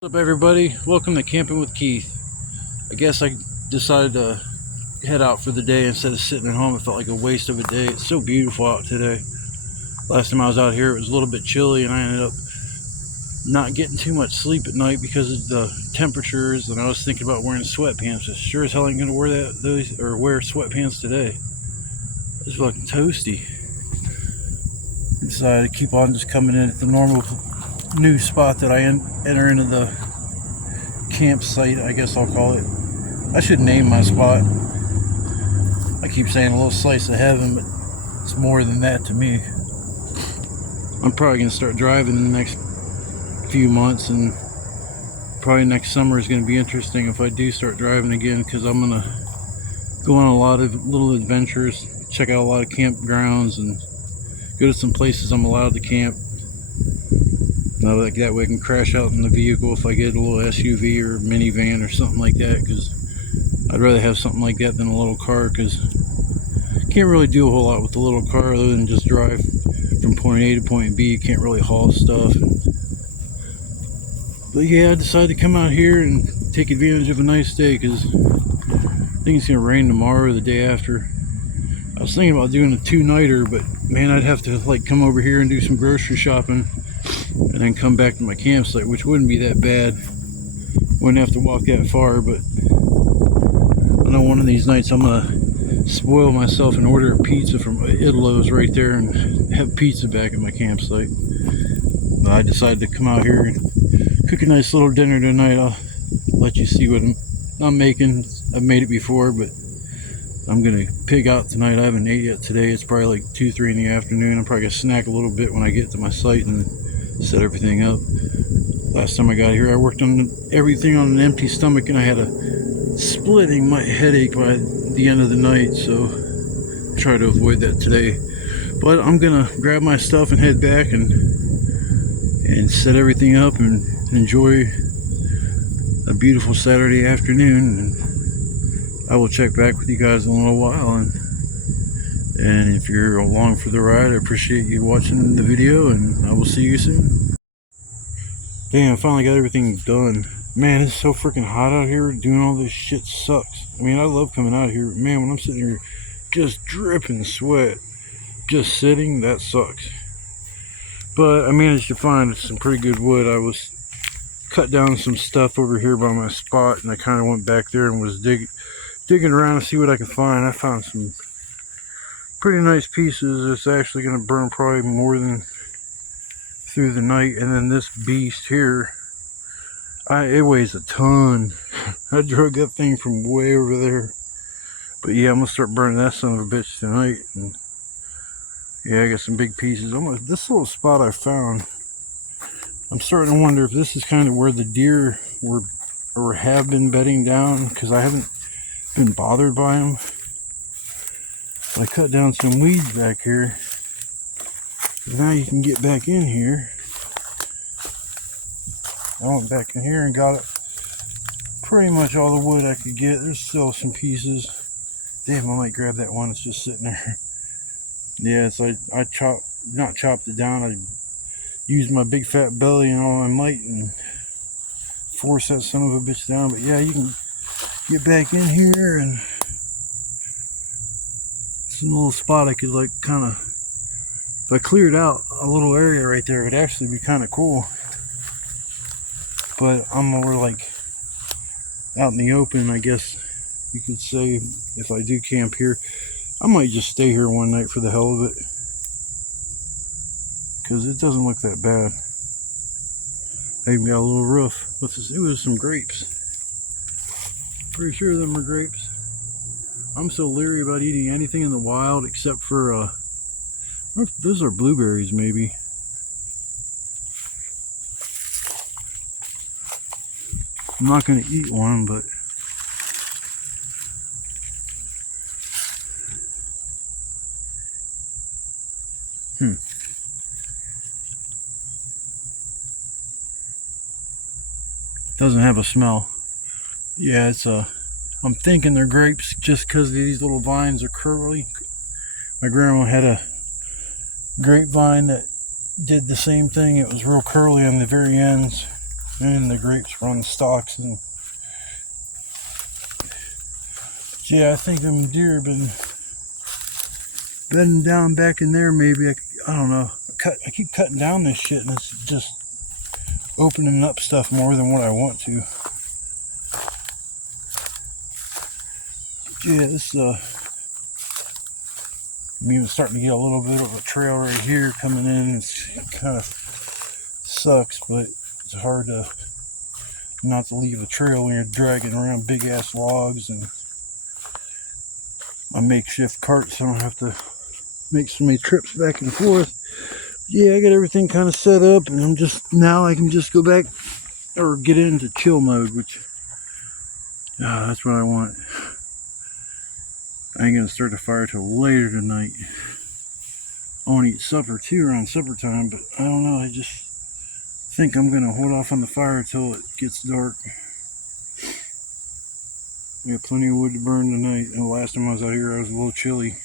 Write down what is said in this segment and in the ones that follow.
What's up, everybody? Welcome to Camping with Keith. I guess I decided to head out for the day instead of sitting at home. It felt like a waste of a day. It's so beautiful out today. Last time I was out here, it was a little bit chilly, and I ended up not getting too much sleep at night because of the temperatures. And I was thinking about wearing sweatpants. I sure as hell ain't gonna wear wear sweatpants today. It's fucking toasty. I decided to keep on just coming in at the normal new spot that I enter into the campsite, I guess I'll call it. I should name my spot. I keep saying a little slice of heaven, but it's more than that to me. I'm probably going to start driving in the next few months, and probably next summer is going to be interesting if I do start driving again, because I'm going to go on a lot of little adventures, check out a lot of campgrounds, and go to some places I'm allowed to camp. Now that way I can crash out in the vehicle if I get a little SUV or minivan or something like that, because I'd rather have something like that than a little car, because you can't really do a whole lot with the little car other than just drive from point A to point B. You can't really haul stuff. But yeah, I decided to come out here and take advantage of a nice day, because I think it's going to rain tomorrow or the day after. I was thinking about doing a two-nighter, but man, I'd have to like come over here and do some grocery shopping and then come back to my campsite, which wouldn't be that bad. Wouldn't have to walk that far, but I know one of these nights I'm gonna spoil myself and order a pizza from Italo's right there and have pizza back at my campsite. But I decided to come out here and cook a nice little dinner tonight. I'll let you see what I'm making. I've made it before, but I'm gonna pig out tonight. I haven't ate yet today. It's probably like 2, 3 in the afternoon. I'm probably gonna snack a little bit when I get to my site and set everything up. Last time I got here, I worked on everything on an empty stomach, and I had a splitting my headache by the end of the night, so try to avoid that today. But I'm gonna grab my stuff and head back and set everything up and enjoy a beautiful Saturday afternoon. And I will check back with you guys in a little while, and if you're along for the ride, I appreciate you watching the video, and I will see you soon. Damn, I finally got everything done. Man, it's so freaking hot out here. Doing all this shit sucks. I mean, I love coming out here, but man, when I'm sitting here just dripping sweat, just sitting, that sucks. But I managed to find some pretty good wood. I was cut down some stuff over here by my spot, and I kind of went back there and was digging around to see what I could find. I found some pretty nice pieces. It's actually going to burn probably more than through the night. And then this beast here, it weighs a ton. I drug that thing from way over there. But yeah, I'm gonna start burning that son of a bitch tonight. And yeah, I got some big pieces. This little spot I found, I'm starting to wonder if this is kind of where the deer were or have been bedding down, because I haven't been bothered by them. I cut down some weeds back here. Now you can get back in here. I went back in here and got pretty much all the wood I could get. There's still some pieces. Damn, I might grab that one that's just sitting there. Yeah, so I chopped it down. I used my big fat belly and all my might and force that son of a bitch down. But yeah, you can get back in here, and it's a little spot I could like kind of, if I cleared out a little area right there, it would actually be kind of cool. But I'm more like out in the open, I guess you could say. If I do camp here, I might just stay here one night for the hell of it, because it doesn't look that bad. I even got a little roof. What's this? It was some grapes. Pretty sure them are grapes. I'm so leery about eating anything in the wild except for those are blueberries, maybe. I'm not going to eat one, but doesn't have a smell. Yeah, I'm thinking they're grapes just because these little vines are curly. My grandma had a grapevine that did the same thing. It was real curly on the very ends. And the grapes run stalks. And yeah, I think them deer have been bedding down back in there. Maybe I don't know. I keep cutting down this shit, and it's just opening up stuff more than what I want to. Yeah, this I'm even starting to get a little bit of a trail right here coming in. It kind of sucks, but it's hard to not to leave a trail when you're dragging around big ass logs and my makeshift cart, so I don't have to make so many trips back and forth. Yeah, I got everything kind of set up, and I can just go back or get into chill mode, which that's what I want. I ain't gonna start the fire till later tonight. I want to eat supper too around supper time, but I don't know. I just think I'm gonna hold off on the fire until it gets dark. We got plenty of wood to burn tonight. And the last time I was out here, I was a little chilly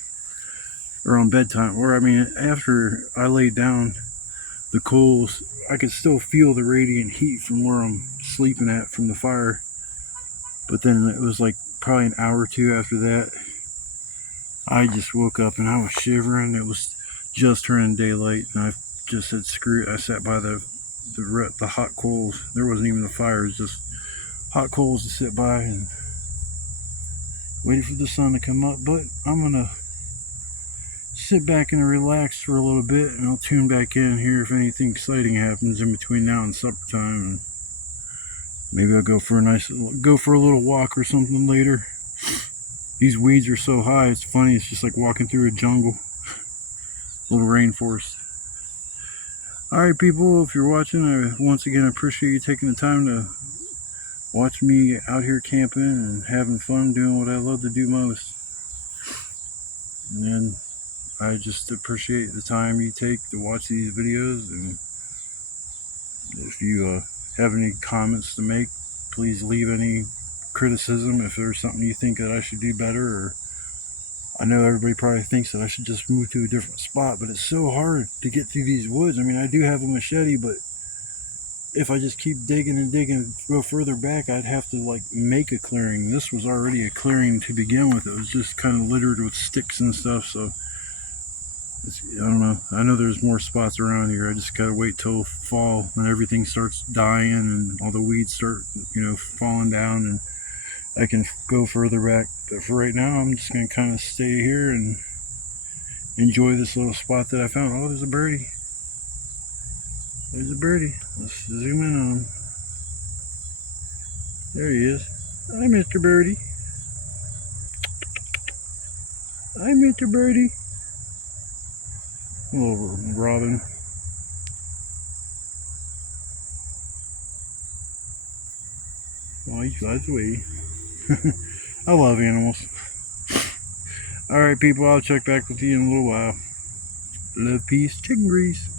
around bedtime. Or I mean, after I laid down the coals, I could still feel the radiant heat from where I'm sleeping at from the fire. But then it was like probably an hour or two after that, I just woke up and I was shivering. It was just turning daylight, and I just said screw it. I sat by the hot coals. There wasn't even a fire. It was just hot coals to sit by and waited for the sun to come up. But I'm gonna sit back and relax for a little bit, and I'll tune back in here if anything exciting happens in between now and supper time. And maybe I'll go for a little walk or something later. These weeds are so high, it's funny. It's just like walking through a jungle, little rainforest. Alright people, if you're watching, I once again appreciate you taking the time to watch me out here camping and having fun doing what I love to do most. And I just appreciate the time you take to watch these videos. And if you have any comments to make, please leave any criticism. If there's something you think that I should do better, or I know everybody probably thinks that I should just move to a different spot, but it's so hard to get through these woods. I mean, I do have a machete, but if I just keep digging and digging and go further back, I'd have to like make a clearing. This was already a clearing to begin with. It was just kind of littered with sticks and stuff, so I don't know. I know there's more spots around here. I just gotta wait till fall when everything starts dying and all the weeds start, falling down, and I can go further back. But for right now, I'm just gonna kind of stay here and enjoy this little spot that I found. Oh, there's a birdie. There's a birdie. Let's zoom in on him. There he is. Hi, Mr. Birdie. Hi, Mr. Birdie. A little robin. Oh, he flies away. I love animals. Alright people, I'll check back with you in a little while. Love, peace, chicken grease.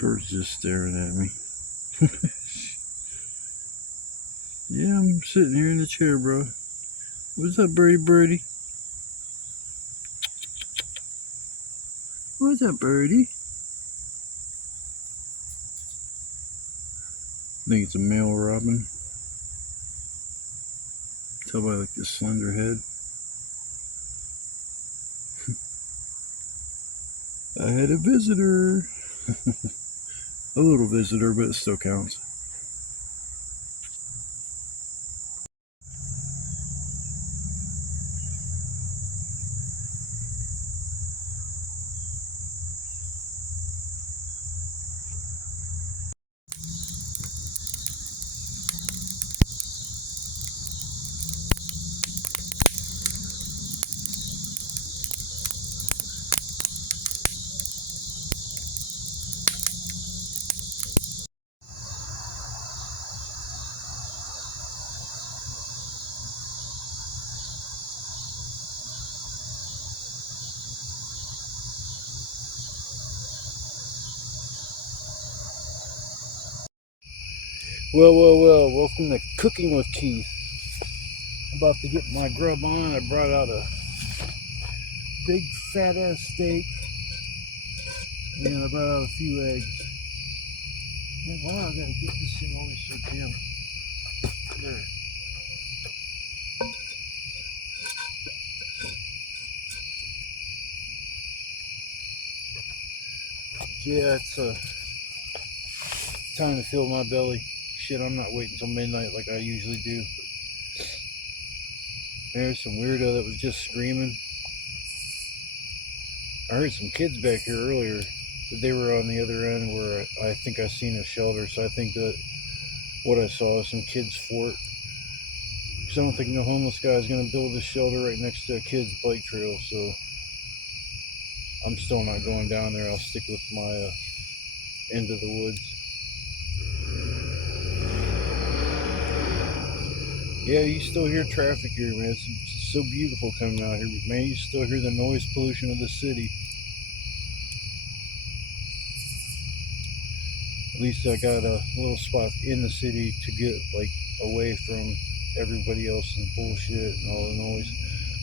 Bird's just staring at me. Yeah, I'm sitting here in the chair, bro. What's up, birdie? What's up, birdie? I think it's a male robin. Tell by like this slender head. I had a visitor. A little visitor, but it still counts. Well, welcome to Cooking with Keith. I'm about to get my grub on. I brought out a big fat ass steak and I brought out a few eggs. Man, why I gotta get this thing always so damn there. Yeah, it's time to fill my belly. Shit, I'm not waiting till midnight like I usually do. There's some weirdo that was just screaming. I heard some kids back here earlier, but they were on the other end where I think I seen a shelter, so I think that what I saw was some kids' fort. Because I don't think no homeless guy is going to build a shelter right next to a kid's bike trail, so I'm still not going down there. I'll stick with my end of the woods. Yeah, you still hear traffic here, man. It's so beautiful coming out here, but man, you still hear the noise pollution of the city. At least I got a little spot in the city to get like away from everybody else's bullshit and all the noise.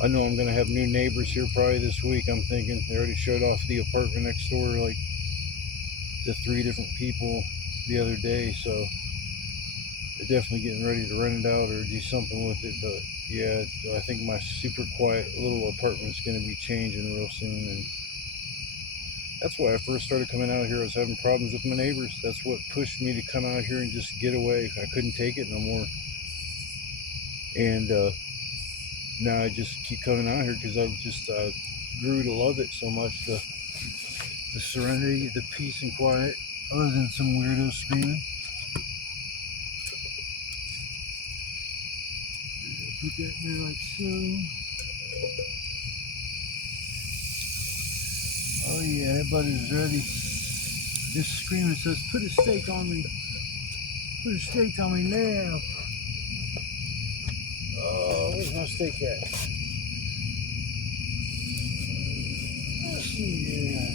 I know I'm gonna have new neighbors here probably this week. I'm thinking they already showed off the apartment next door, like to 3 different people the other day, so they're definitely getting ready to rent it out or do something with it. But yeah, I think my super quiet little apartment's gonna be changing real soon, and that's why I first started coming out here. I was having problems with my neighbors. That's what pushed me to come out here and just get away. I couldn't take it no more. And now I just keep coming out here because I've just grew to love it so much. The serenity, the peace and quiet, other than some weirdos screaming. Put that in there like so. Oh yeah, that butter's ready. This screamer says, put a steak on me. Put a steak on me now. Oh, where's my steak at? Oh, yeah.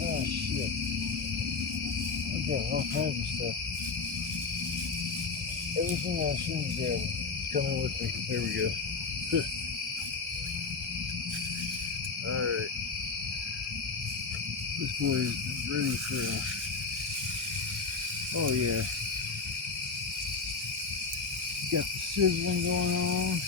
Oh, shit. I got all kinds of stuff. Everything I shouldn't grab is coming with me. There we go. Alright. This boy is ready for oh yeah. Got the sizzling going on.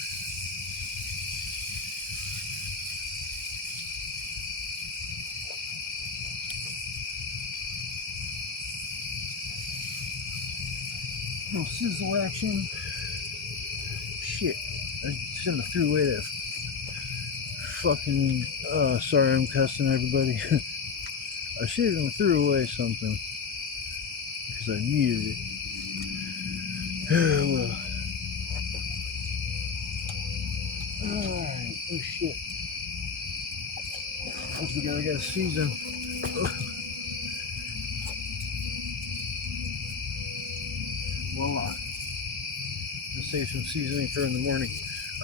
No sizzle action. Shit. I shouldn't have threw away that fucking sorry I'm cussing everybody. I should have threw away something because I needed it. Well. Alright. Oh shit. Once we gotta get a season. Voila. Let's save some seasoning for in the morning.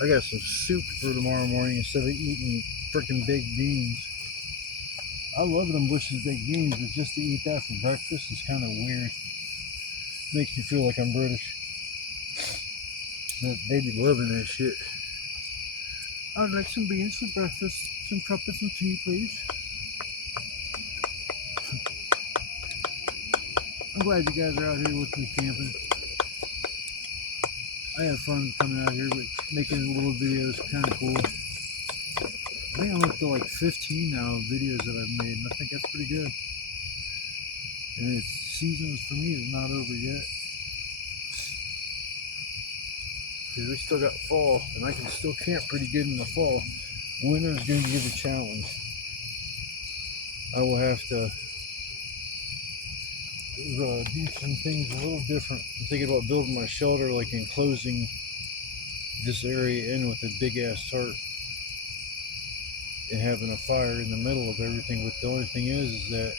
I got some soup for tomorrow morning instead of eating freaking baked beans. I love them Bush's baked beans, but just to eat that for breakfast is kind of weird. Makes me feel like I'm British. They be loving that shit. I'd like some beans for breakfast. Some crumpets and tea, please. I'm glad you guys are out here with me camping. I have fun coming out here, but making little videos kind of cool. I think I'm up to like 15 now of videos that I've made, and I think that's pretty good. And it's seasons for me is not over yet. Because we still got fall, and I can still camp pretty good in the fall. Winter is going to be the challenge. I will have to do some things a little different. I'm thinking about building my shelter, like enclosing this area in with a big ass tarp and having a fire in the middle of everything. But the only thing is that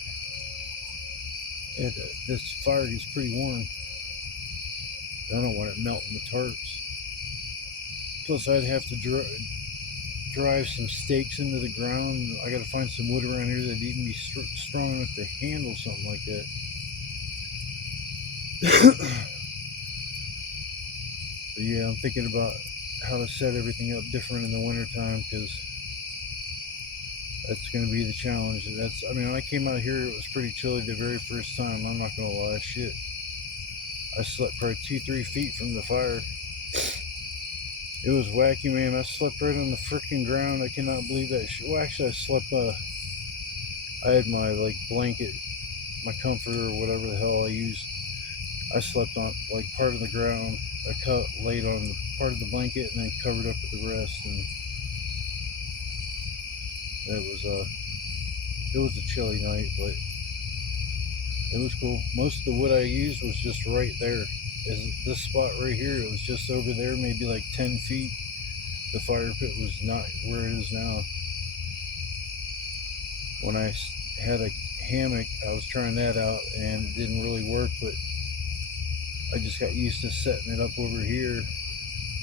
this fire gets pretty warm. I don't want it melting the tarps. Plus, I'd have to drive some stakes into the ground. I got to find some wood around here that'd even be strong enough to handle something like that. But yeah, I'm thinking about how to set everything up different in the wintertime because that's going to be the challenge. I mean, when I came out here, it was pretty chilly the very first time. I'm not going to lie, shit. I slept probably 2, 3 feet from the fire. It was wacky, man. I slept right on the freaking ground. I cannot believe that shit. Well, actually, I slept, I had my, like, blanket, my comforter, or whatever the hell I use. I slept on, like, part of the ground. Laid on the part of the blanket and then covered up with the rest. And it was a chilly night, but it was cool. Most of the wood I used was just right there. This spot right here, it was just over there, maybe like 10 feet. The fire pit was not where it is now. When I had a hammock, I was trying that out and it didn't really work, but I just got used to setting it up over here,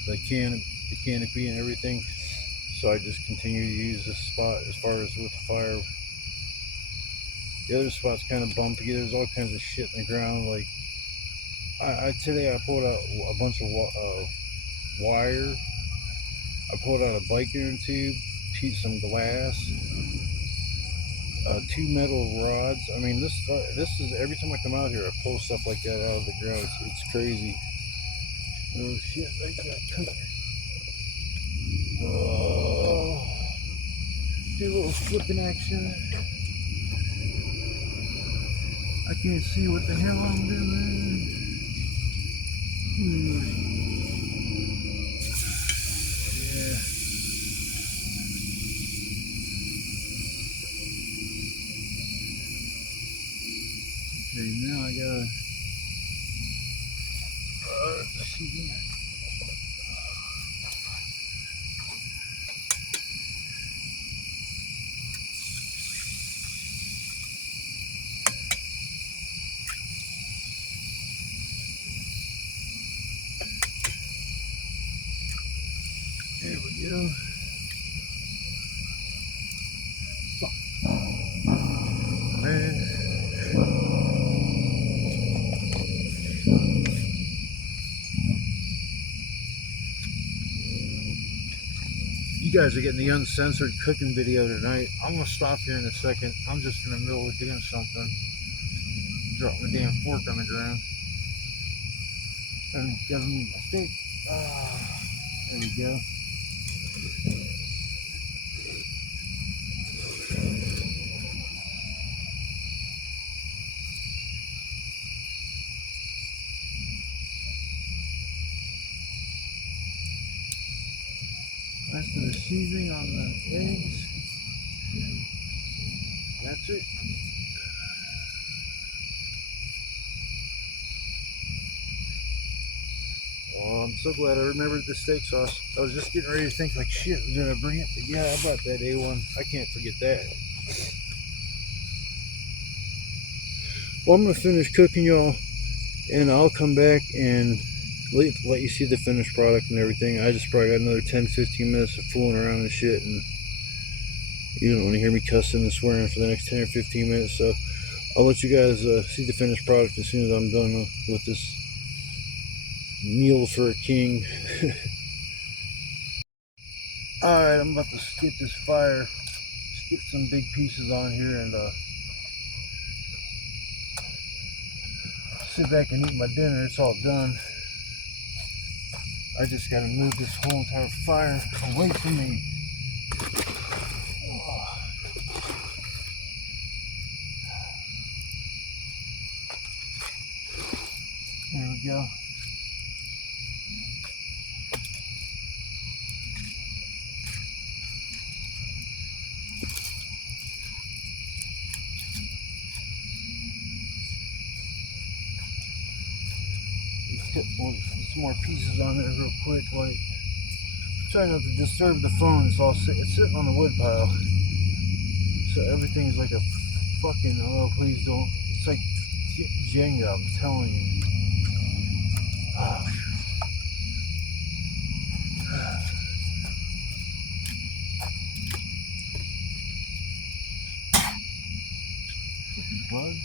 the canopy and everything. So I just continue to use this spot as far as with the fire. The other spot's kind of bumpy. There's all kinds of shit in the ground. Like today, I pulled out a bunch of wire. I pulled out a bike inner tube, some glass, 2 metal rods. I mean, this is every time I come out here, I pull stuff like that out of the ground. It's crazy. Oh shit! I got cooked. Oh, do a little flipping action. I can't see what the hell I'm doing. Yeah. Okay, now I gotta. See here. There we go. Man. You guys are getting the uncensored cooking video tonight. I'm gonna stop here in a second. I'm just in the middle of doing something. Drop my damn fork on the ground. And gotta move my steak. There we go. Rest of the seasoning on the eggs. That's it. Oh, I'm so glad I remembered the steak sauce. I was just getting ready to think like, shit, did I bring it? But yeah, I brought that A1. I can't forget that. Well, I'm gonna finish cooking, y'all, and I'll come back and let you see the finished product and everything. I just probably got another 10-15 minutes of fooling around and shit, and you don't want to hear me cussing and swearing for the next 10 or 15 minutes. So I'll let you guys see the finished product as soon as I'm done with this meal for a king. Alright, I'm about to skip this fire, skip some big pieces on here, and sit back and eat my dinner. It's all done. I just gotta move this whole entire fire away from me. Oh. There we go. Put some more pieces on there real quick. Like, try not to disturb the phone. It's sitting on the wood pile, so everything's like a fucking. Oh, please don't. It's like Jenga. I'm telling you. Oh. Bug.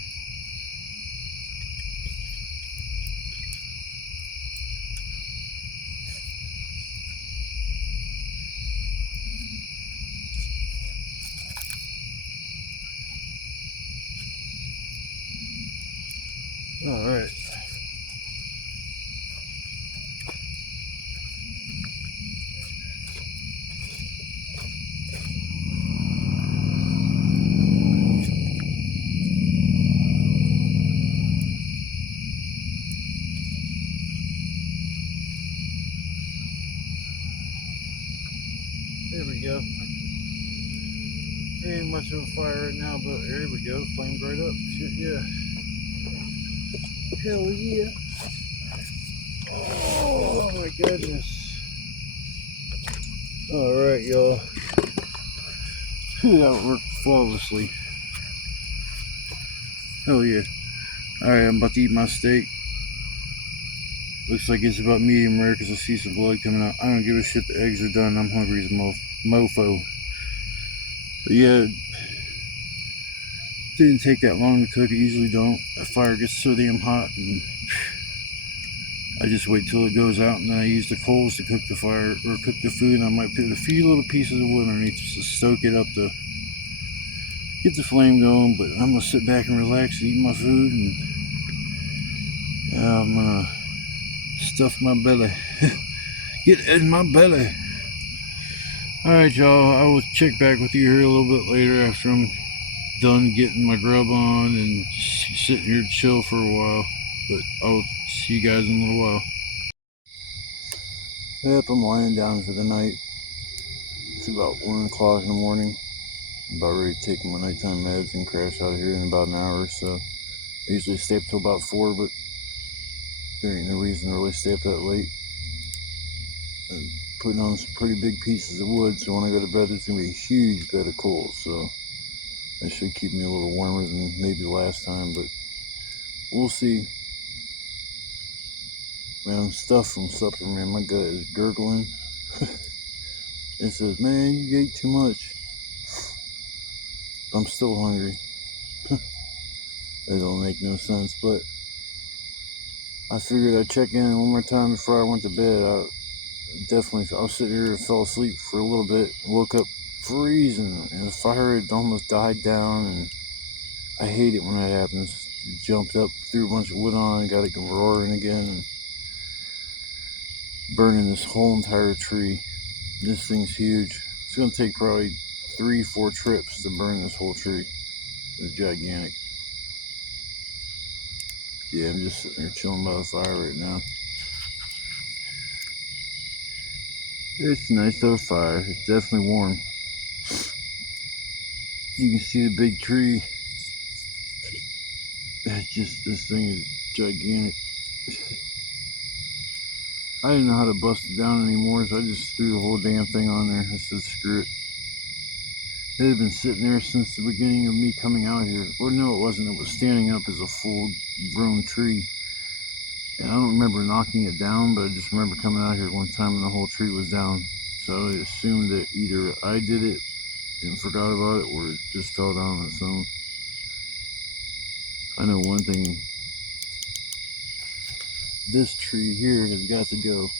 All right. There we go. Ain't much of a fire right now, but here we go. Flamed right up. Shit, yeah. Hell yeah. Oh my goodness. Alright, y'all. That worked flawlessly. Hell yeah. Alright, I'm about to eat my steak. Looks like it's about medium rare because I see some blood coming out. I don't give a shit, the eggs are done. I'm hungry as a mofo. But yeah, didn't take that long to cook. It usually don't. That fire gets so damn hot, and I just wait till it goes out, and then I use the coals to cook the fire or cook the food. And I might put a few little pieces of wood underneath just to stoke it up to get the flame going. But I'm gonna sit back and relax and eat my food, and I'm gonna stuff my belly. Get in my belly. Alright, y'all, I will check back with you here a little bit later after I'm done getting my grub on and just sitting here to chill for a while. But I'll see you guys in a little while. Yep, I'm lying down for the night. It's about 1 o'clock in the morning. I'm about ready to take my nighttime meds and crash out of here in about an hour or so. I usually stay up till about 4, but there ain't no reason to really stay up that late. I'm putting on some pretty big pieces of wood, so when I go to bed, there's going to be a huge bed of coals, so that should keep me a little warmer than maybe last time, but we'll see. Man, I'm stuffed from supper, man. My gut is gurgling. It says, man, you ate too much. I'm still hungry. That don't make no sense, but I figured I'd check in one more time before I went to bed. I was sitting here and fell asleep for a little bit, woke up freezing, and the fire had almost died down, and I hate it when that happens. Jumped up, threw a bunch of wood on, got it roaring again, and burning this whole entire tree. This thing's huge. It's going to take probably 3-4 trips to burn this whole tree. It's gigantic. Yeah, I'm just sitting there chilling by the fire right now. It's a nice little fire. It's definitely warm. You can see the big tree. This thing is gigantic. I didn't know how to bust it down anymore, so I just threw the whole damn thing on there. I said, screw it. It had been sitting there since the beginning of me coming out here. Or no, it wasn't. It was standing up as a full-grown tree. And I don't remember knocking it down, but I just remember coming out here one time and the whole tree was down. So I assumed that either I did it and forgot about it, or it just fell down on its own. I know one thing. This tree here has got to go.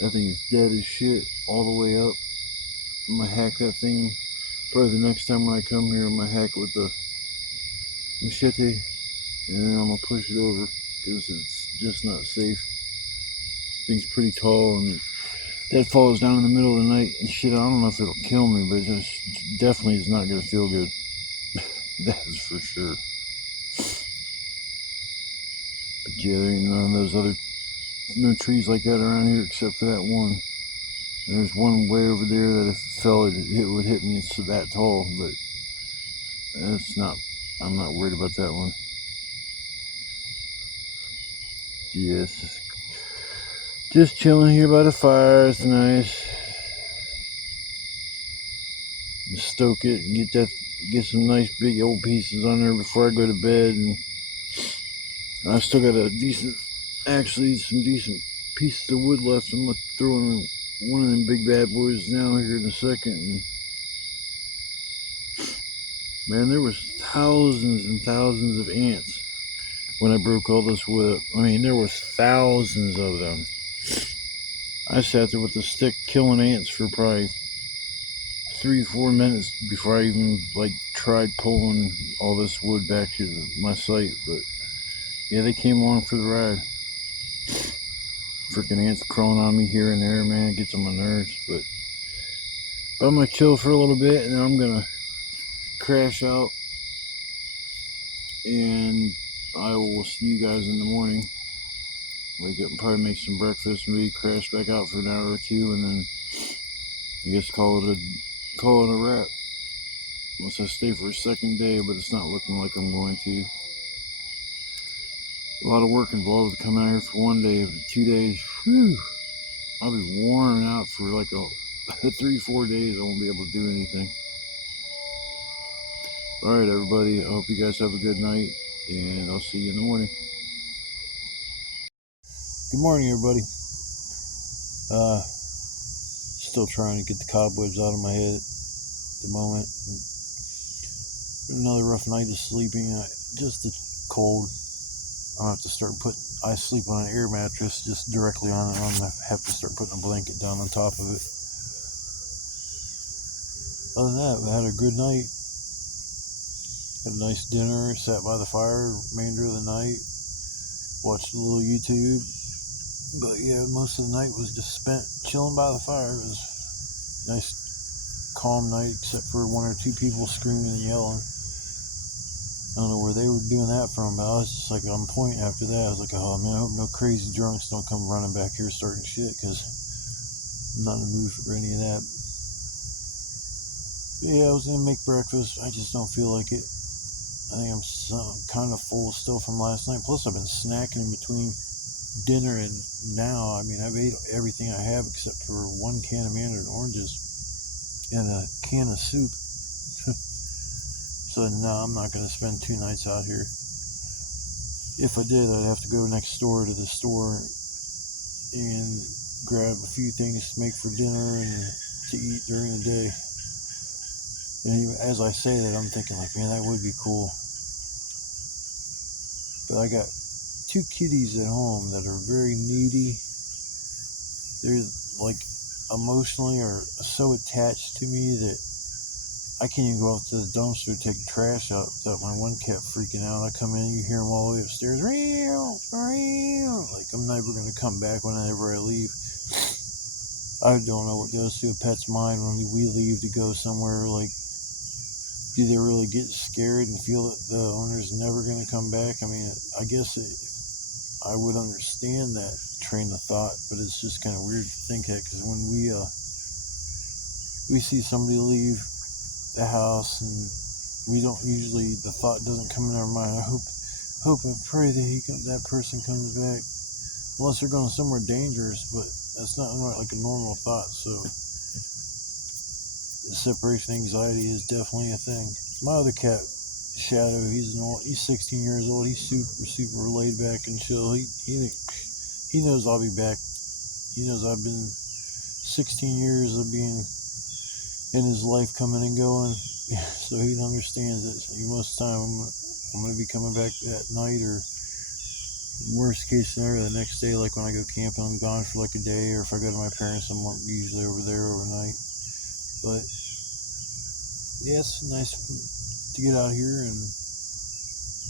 That thing is dead as shit all the way up. I'm gonna hack that thing. Probably the next time when I come here, I'm gonna hack it with the machete, and then I'm gonna push it over because it's just not safe. Thing's pretty tall, and that falls down in the middle of the night and shit. I don't know if it'll kill me, but it just definitely is not gonna feel good. That is for sure. But yeah, there ain't none of those no trees like that around here except for that one. There's one way over there that if it fell, it would hit me. It's that tall, but I'm not worried about that one. Yeah, it's just chilling here by the fire. It's nice. Stoke it and get some nice big old pieces on there before I go to bed. And I still got some decent pieces of wood left. I'm gonna throw in one of them big bad boys now here in a second. And man, there was thousands and thousands of ants when I broke all this wood up. I mean, there was thousands of them. I sat there with a stick killing ants for probably 3-4 minutes before I even tried pulling all this wood back to my site. But Yeah, they came along for the ride. Freaking ants crawling on me here and there, man. It gets on my nerves. But I'm gonna chill for a little bit, and then I'm gonna crash out, and I will see you guys in the morning. Wake up and probably make some breakfast, maybe crash back out for an hour or two, and then I guess call it a wrap. Unless I stay for a second day, but it's not looking like I'm going to. A lot of work involved to come out here for one day, but 2 days, whew, I'll be worn out for like 3-4 days. I won't be able to do anything. Alright, everybody, I hope you guys have a good night, and I'll see you in the morning. Good morning, everybody. Still trying to get the cobwebs out of my head at the moment. Another rough night of sleeping. Just the cold. I'll have to start I sleep on an air mattress just directly on it. I'm going to have to start putting a blanket down on top of it. Other than that, I had a good night. Had a nice dinner, sat by the fire remainder of the night, watched a little YouTube. But yeah, most of the night was just spent chilling by the fire. It was a nice, calm night, except for 1 or 2 people screaming and yelling. I don't know where they were doing that from, but I was just like on point after that. I was like, oh man, I hope no crazy drunks don't come running back here starting shit, because I'm not in the mood for any of that. But yeah, I was going to make breakfast. I just don't feel like it. I think I'm kind of full still from last night. Plus, I've been snacking in between dinner and now. I mean, I've ate everything I have except for 1 can of mandarin oranges and a can of soup. So no, I'm not going to spend 2 nights out here. If I did, I'd have to go next door to the store and grab a few things to make for dinner and to eat during the day. And even as I say that, I'm thinking like, man, that would be cool. But I got 2 kitties at home that are very needy. They're like emotionally or so attached to me that I can't even go out to the dumpster to take the trash out without my one cat freaking out. I come in, you hear him all the way upstairs, like I'm never going to come back whenever I leave. I don't know what goes through a pet's mind when we leave to go somewhere. Like, do they really get scared and feel that the owner's never going to come back? I mean, I guess I would understand that train of thought, but it's just kind of weird to think that, because when we see somebody leave the house, and we don't usually, the thought doesn't come in our mind, I hope and pray that that person comes back, unless they're going somewhere dangerous. But that's not like a normal thought. So the separation anxiety is definitely a thing. My other cat, Shadow, he's 16 years old. He's super laid back and chill. He knows I'll be back. He knows I've been 16 years of being in his life, coming and going. So he understands it. So most of the time I'm going to be coming back that night, or worst case scenario, the next day. Like when I go camping, I'm gone for like a day, or if I go to my parents, I'm usually over there overnight. But yeah, it's nice to get out here and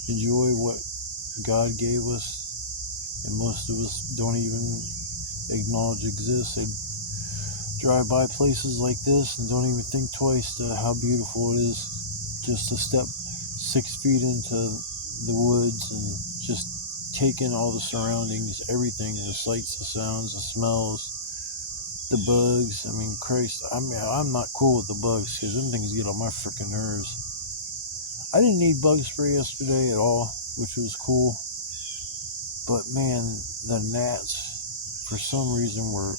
enjoy what God gave us, and most of us don't even acknowledge exists. They drive by places like this and don't even think twice to how beautiful it is just to step 6 feet into the woods and just take in all the surroundings, everything, the sights, the sounds, the smells, the bugs. I mean, Christ, I'm not cool with the bugs, because them things get on my freaking nerves. I didn't need bug spray yesterday at all, which was cool. But man, the gnats, for some reason, well,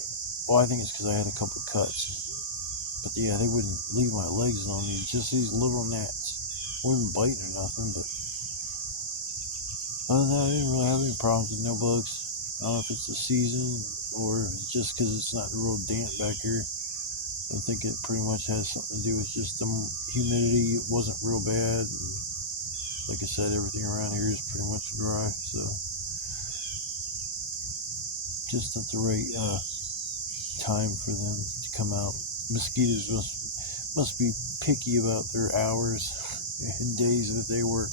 I think it's because I had a couple of cuts. But yeah, they wouldn't leave my legs on these, just these little gnats. Wouldn't bite or nothing, but other than that, I didn't really have any problems with no bugs. I don't know if it's the season or just because it's not real damp back here. I think it pretty much has something to do with just the humidity. It wasn't real bad. And like I said, everything around here is pretty much dry, so just at the right time for them to come out. Mosquitoes must be picky about their hours and days that they work.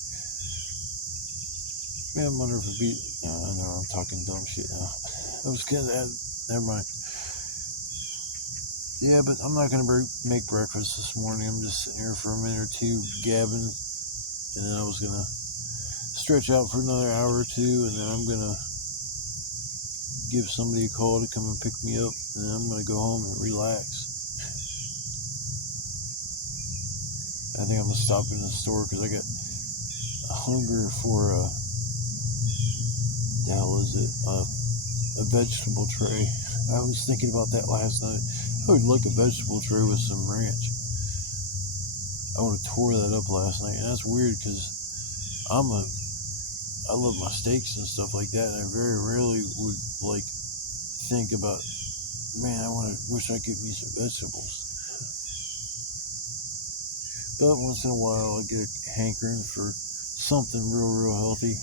Man, I wonder if it'd be. I know I'm talking dumb shit now. I was gonna. Never mind. Yeah, but I'm not gonna make breakfast this morning. I'm just sitting here for a minute or two gabbing, and then I was gonna stretch out for another hour or two, and then I'm gonna give somebody a call to come and pick me up, and then I'm gonna go home and relax. I think I'm gonna stop in the store because I got a hunger for the hell is it? A vegetable tray. I was thinking about that last night. I would like a vegetable tray with some ranch. I would have tore that up last night, and that's weird because I love my steaks and stuff like that, and I very rarely would like think about, man, wish I could eat some vegetables. But once in a while, I get a hankering for something real healthy.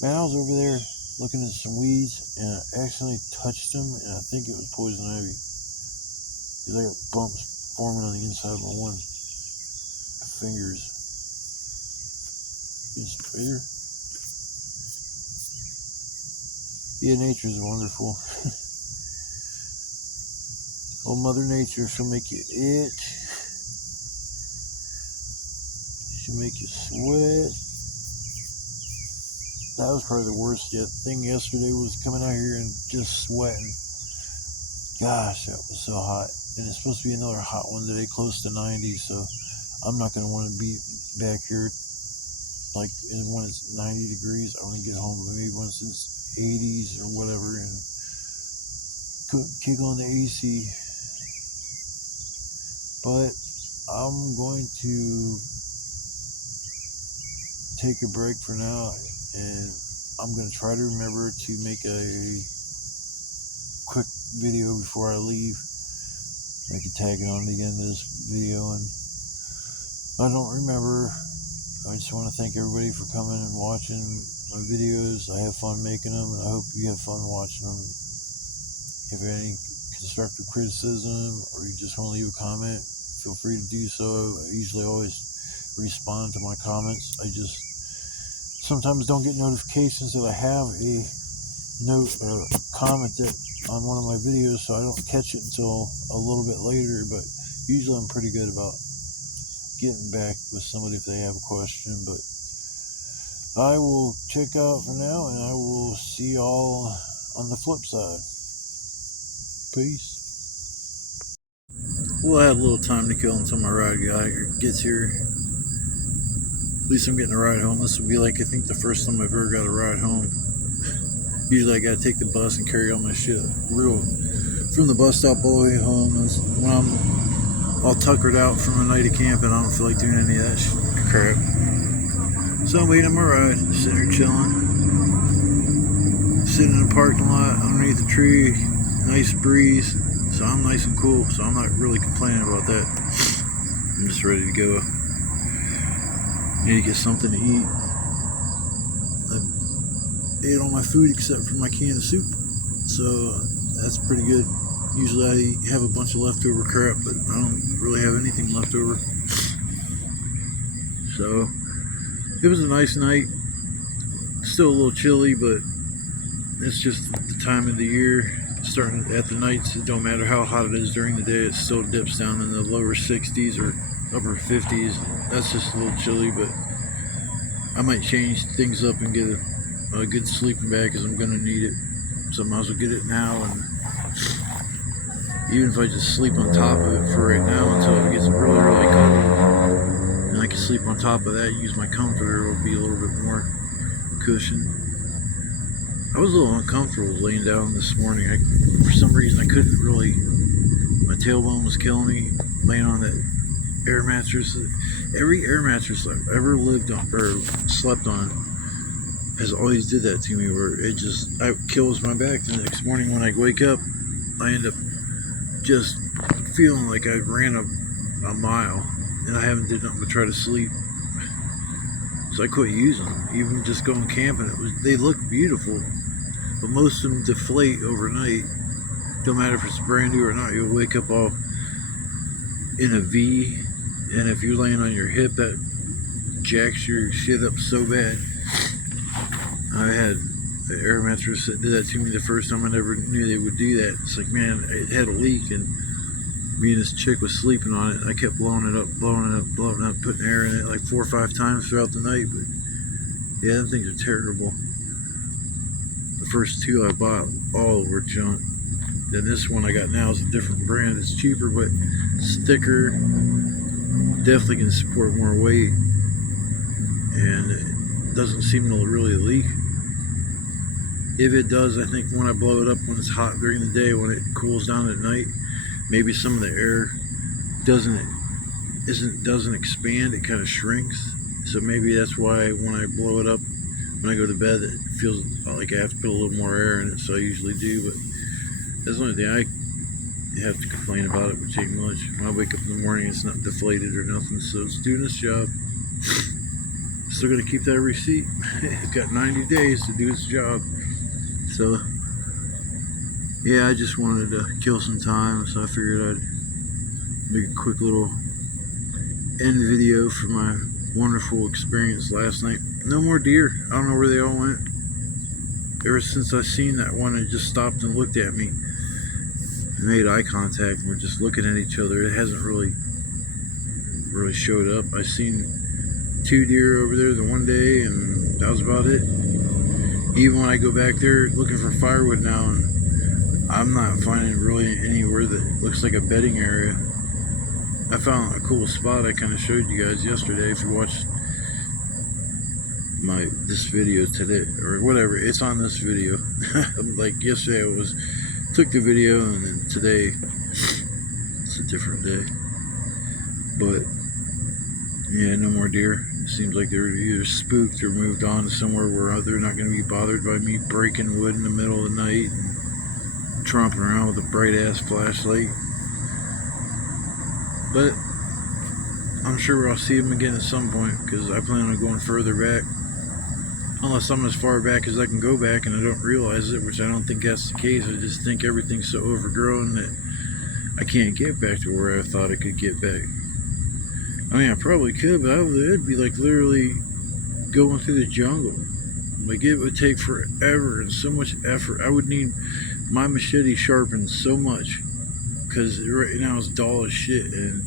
Man, I was over there looking at some weeds, and I accidentally touched them, and I think it was poison ivy. Because I got bumps forming on the inside of my one fingers. Is bigger. Yeah, nature's wonderful. Old Mother Nature, she'll make you itch. She'll make you sweat. That was probably the worst thing yesterday was coming out here and just sweating. Gosh, that was so hot. And it's supposed to be another hot one today, close to 90, so I'm not going to want to be back here like when it's 90 degrees. I want to get home maybe once it's 80s or whatever and kick on the AC. But I'm going to take a break for now, and I'm going to try to remember to make a quick video before I leave. I can tag it on to the end of this video, and I don't remember. I just want to thank everybody for coming and watching my videos. I have fun making them, and I hope you have fun watching them. If you have any constructive criticism or you just want to leave a comment, feel free to do so. I usually always respond to my comments. I just sometimes don't get notifications that I have a note or comment that on one of my videos, so I don't catch it until a little bit later. But usually I'm pretty good about getting back with somebody if they have a question. But I will check out for now, and I will see y'all on the flip side. Peace. Well, I have a little time to kill until my ride guy gets here. At least I'm getting a ride home. This will be like, I think, the first time I've ever got a ride home. Usually I gotta take the bus and carry all my shit from the bus stop all the way home. When I'm all tuckered out from a night of camping, I don't feel like doing any of that crap. So I'm waiting on my ride, sitting here chilling. Sitting in the parking lot underneath the tree, nice breeze. So I'm nice and cool, so I'm not really complaining about that. I'm just ready to go. Need to get something to eat. I ate all my food except for my can of soup, so that's pretty good. Usually I have a bunch of leftover crap, but I don't really have anything left over. So it was a nice night. Still a little chilly, but it's just the time of the year. Starting at the nights, it don't matter how hot it is during the day, it still dips down in the lower 60s or upper 50s. That's just a little chilly, but I might change things up and get a good sleeping bag because I'm going to need it. So I might as well get it now, and even if I just sleep on top of it for right now until it gets really cold, and I can sleep on top of that, use my comforter, it'll be a little bit more cushion. I was a little uncomfortable laying down this morning. For some reason I couldn't really, my tailbone was killing me laying on that air mattress. Every air mattress I've ever lived on or slept on has always did that to me, where it kills my back. The next morning when I wake up, I end up just feeling like I ran a mile, and I haven't did nothing but try to sleep. So I quit using them. Even just going camping, they look beautiful, but most of them deflate overnight. Don't matter if it's brand new or not, you'll wake up all in a V, and if you're laying on your hip, that jacks your shit up so bad. I had an air mattress that did that to me the first time. I never knew they would do that. It's like, man, it had a leak, and me and this chick was sleeping on it. I kept blowing it up, putting air in it like 4 or 5 times throughout the night. But yeah, them things are terrible. The first two I bought, all were junk. Then this one I got now is a different brand. It's cheaper, but it's thicker. Definitely can support more weight, and it doesn't seem to really leak. If it does, I think when I blow it up when it's hot during the day, when it cools down at night, maybe some of the air doesn't expand, it kind of shrinks. So maybe that's why when I blow it up when I go to bed, it feels like I have to put a little more air in it. So I usually do, but that's the only thing I have to complain about it, which ain't much. When I wake up in the morning, it's not deflated or nothing, so it's doing its job. Still gonna keep that receipt. It's got 90 days to do its job. So yeah, I just wanted to kill some time, so I figured I'd make a quick little end video for my wonderful experience last night. No more deer. I don't know where they all went. Ever since I seen that one, it just stopped and looked at me and made eye contact, and we're just looking at each other. It hasn't really showed up. I seen 2 deer over there the one day, and that was about it. Even when I go back there looking for firewood now, and I'm not finding really anywhere that looks like a bedding area. I found a cool spot I kind of showed you guys yesterday. If you watched this video today or whatever, it's on this video. Like yesterday I took the video, and then today it's a different day. But yeah, no more deer. It seems like they're either spooked or moved on to somewhere where they're not going to be bothered by me breaking wood in the middle of the night and tromping around with a bright ass flashlight. But I'm sure I'll see them again at some point, because I plan on going further back, unless I'm as far back as I can go back and I don't realize it, which I don't think that's the case. I just think everything's so overgrown that I can't get back to where I thought I could get back. I mean, I probably could, but it'd be like literally going through the jungle. Like, it would take forever and so much effort. I would need my machete sharpened so much, because right now it's dull as shit. And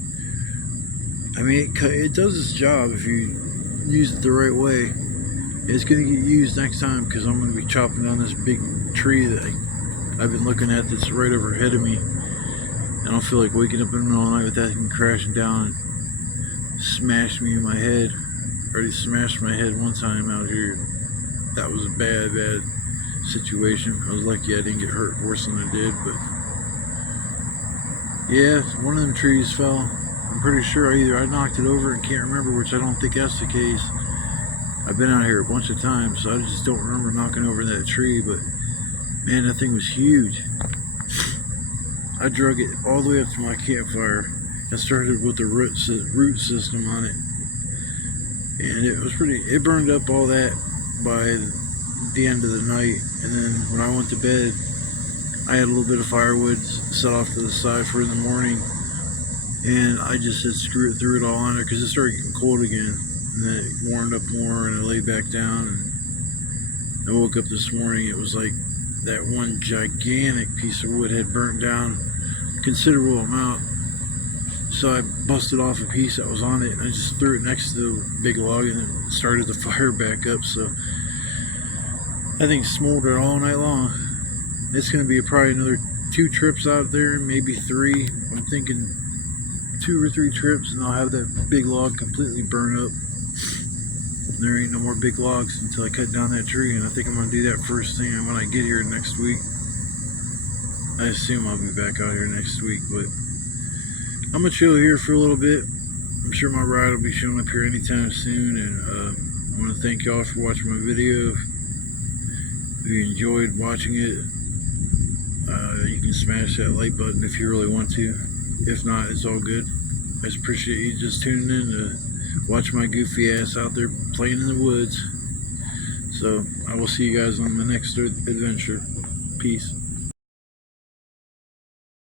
I mean, it does its job if you use it the right way. It's gonna get used next time, because I'm gonna be chopping down this big tree that I've been looking at that's right overhead of me. I don't feel like waking up in the middle of the night with that thing crashing down and smash me in my head. Already smashed my head one time out here. That was a bad situation. I was lucky I didn't get hurt worse than I did, but yeah, one of them trees fell. I'm pretty sure either I knocked it over and can't remember, which I don't think that's the case. I've been out here a bunch of times, so I just don't remember knocking over that tree, but man, that thing was huge. I drug it all the way up to my campfire. I started with the root system on it, and it burned up all that by the end of the night. And then when I went to bed, I had a little bit of firewood set off to the side for in the morning, and I just said screw it, threw it all on there, because it started getting cold again, and then it warmed up more, and I laid back down, and I woke up this morning. It was like that one gigantic piece of wood had burnt down a considerable amount. So I busted off a piece that was on it, and I just threw it next to the big log, and then started the fire back up. So I think smoldered all night long. It's going to be probably another 2 trips out there, maybe 3. I'm thinking 2 or 3 trips, and I'll have that big log completely burned up. There ain't no more big logs until I cut down that tree, and I think I'm going to do that first thing when I get here next week. I assume I'll be back out here next week, but I'm going to chill here for a little bit. I'm sure my ride will be showing up here anytime soon, and I want to thank y'all for watching my video. If you enjoyed watching it, you can smash that like button if you really want to. If not, it's all good. I just appreciate you just tuning in to watch my goofy ass out there playing in the woods. So I will see you guys on the next adventure. Peace.